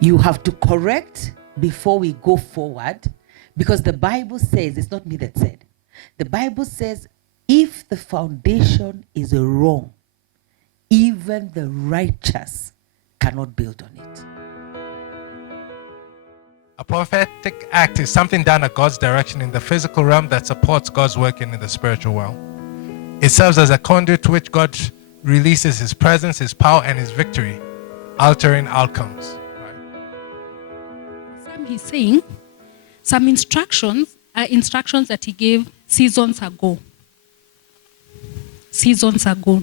You have to correct before we go forward, because the Bible says, it's not me that said, the Bible says, if the foundation is wrong, even the righteous cannot build on it. A prophetic act is something done at God's direction in the physical realm that supports God's working in the spiritual realm. It serves as a conduit to which God releases his presence, his power, and his victory, altering outcomes. He's saying some instructions are instructions that he gave seasons ago. Seasons ago.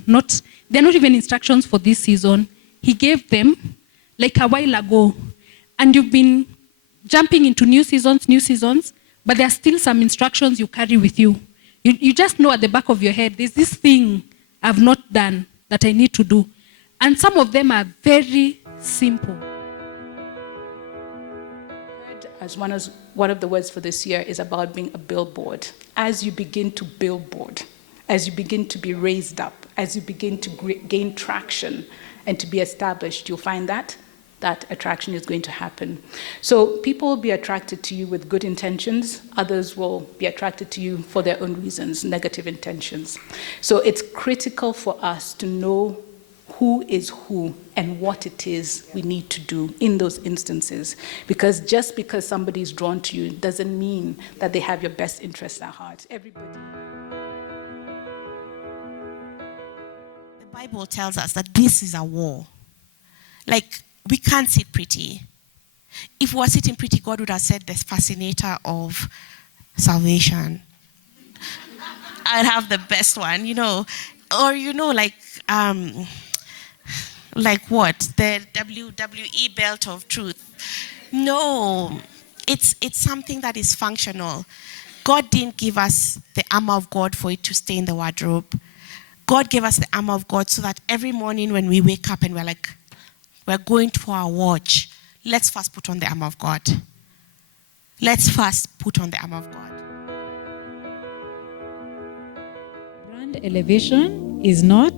They're not even instructions for this season. He gave them like a while ago. And you've been jumping into new seasons, but there are still some instructions you carry with you. You just know at the back of your head, there's this thing I've not done that I need to do. And some of them are very simple. As one of the words for this year is about being a billboard. As you begin to billboard, as you begin to be raised up, as you begin to gain traction and to be established, you'll find that attraction is going to happen. So people will be attracted to you with good intentions. Others will be attracted to you for their own reasons, negative intentions. So it's critical for us to know who is who and what it is we need to do in those instances. Because just because somebody is drawn to you doesn't mean that they have your best interests at heart. Everybody. The Bible tells us that this is a war. Like, we can't sit pretty. If we were sitting pretty, God would have said the fascinator of salvation. I'd have the best one, Or, like what? The WWE belt of truth. No, it's something that is functional. God didn't give us the armor of God for it to stay in the wardrobe. God gave us the armor of God so that every morning when we wake up and we're going to our watch, let's first put on the armor of God. Let's first put on the armor of God. Brand elevation is not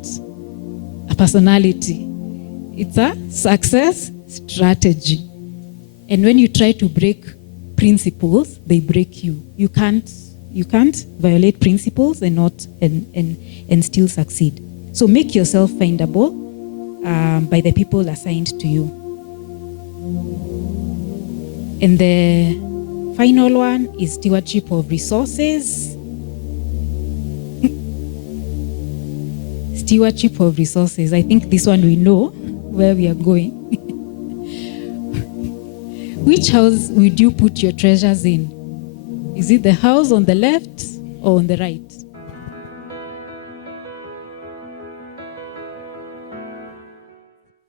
a personality. It's a success strategy. And when you try to break principles, they break you. You can't violate principles and still succeed. So make yourself findable by the people assigned to you. And the final one is stewardship of resources. Stewardship of resources. I think this one we know where we are going. Which house would you put your treasures in? Is it the house on the left or on the right?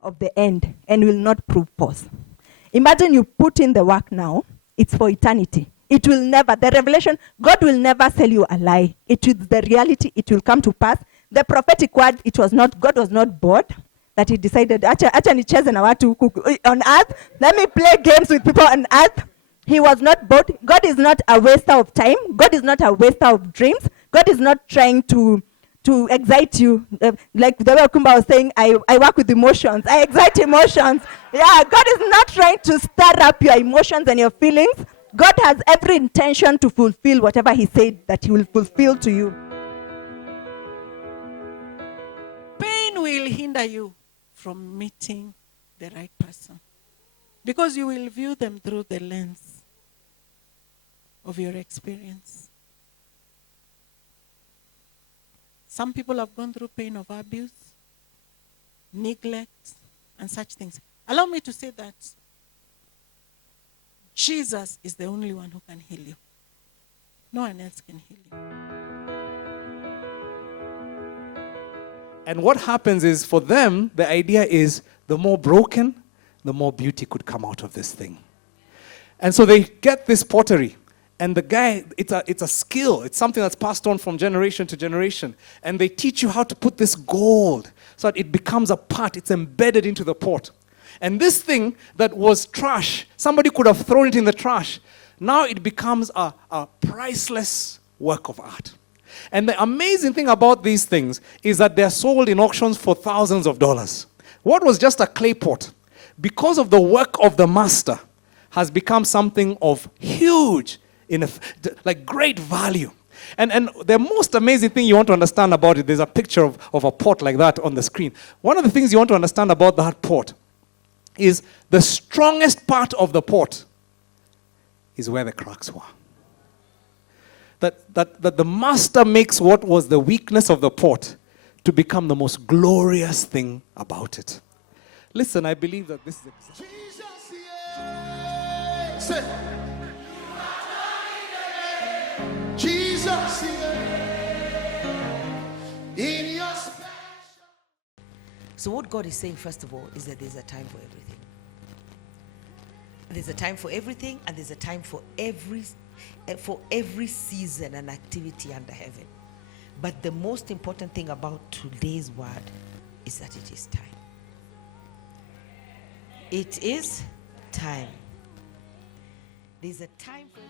Of the end and will not prove false. Imagine you put in the work now, it's for eternity. It will never, the revelation, God will never sell you a lie. It is the reality, it will come to pass. The prophetic word, God was not bored, that he decided, acha nicheze na watu on earth, let me play games with people on earth. He was not bored. God is not a waster of time. God is not a waster of dreams. God is not trying to excite you. Like the way Kumba was saying, I work with emotions. I excite emotions. Yeah, God is not trying to stir up your emotions and your feelings. God has every intention to fulfill whatever he said that he will fulfill to you. Pain will hinder you from meeting the right person because you will view them through the lens of your experience. Some people have gone through pain of abuse, neglect, and such things. Allow me to say that Jesus is the only one who can heal you. No one else can heal you. And what happens is, for them, the idea is the more broken, the more beauty could come out of this thing. And so they get this pottery. And the guy, it's a skill. It's something that's passed on from generation to generation. And they teach you how to put this gold so that it becomes a part. It's embedded into the pot. And this thing that was trash, somebody could have thrown it in the trash. Now it becomes a priceless work of art. And the amazing thing about these things is that they're sold in auctions for thousands of dollars. What was just a clay pot because of the work of the master, has become something of huge, like great value. And the most amazing thing you want to understand about it, there's a picture of a pot like that on the screen. One of the things you want to understand about that pot is the strongest part of the pot is where the cracks were. That the master makes what was the weakness of the pot to become the most glorious thing about it. Listen, I believe that this is exactly. Jesus, yeah. Say. Jesus, yeah. In your special. So what God is saying, first of all, is that there's a time for everything. There's a time for everything, and there's a time for every season and activity under heaven. But the most important thing about today's word is that it is time. It is time. There's a time for